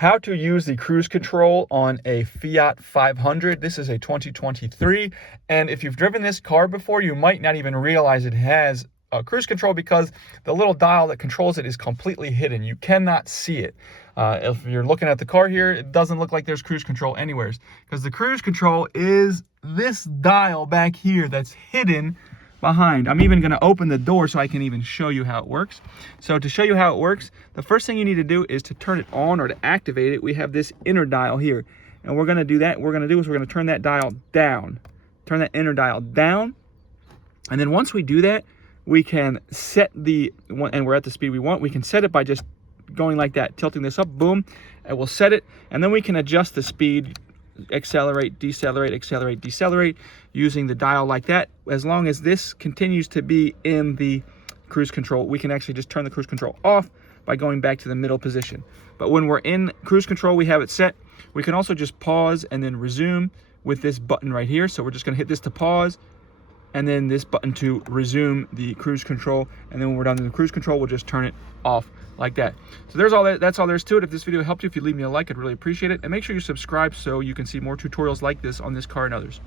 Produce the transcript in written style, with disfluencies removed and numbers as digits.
How to use the cruise control on a Fiat 500. This is a 2023, and if you've driven this car before, you might not even realize it has cruise control because the little dial that controls it is completely hidden. You cannot see it. If you're looking at the car here, it doesn't look like there's cruise control anywhere, because the cruise control is this dial back here that's hidden behind. I'm even going to open the door so I can even show you how it works. So to show you how it works, the first thing you need to do is to turn it on, or to activate it, we have this inner dial here. And we're going to do that. What we're going to do is we're going to turn that dial down. Turn that inner dial down. And then once we do that, we can set the one, and we're at the speed we want. We can set it by just going like that, tilting this up, boom, and we'll set it. And then we can adjust the speed, accelerate, decelerate, using the dial like that. As long as this continues to be in the cruise control, we can actually just turn the cruise control off by going back to the middle position. But when we're in cruise control, we have it set. We can also just pause and then resume with this button right here. So we're just going to hit this to pause, and then this button to resume the cruise control. And then when we're done in the cruise control, we'll just turn it off like that. So there's all that's all there's to it. If this video helped you, if you leave me a like, I'd really appreciate it. And make sure you subscribe so you can see more tutorials like this on this car and others.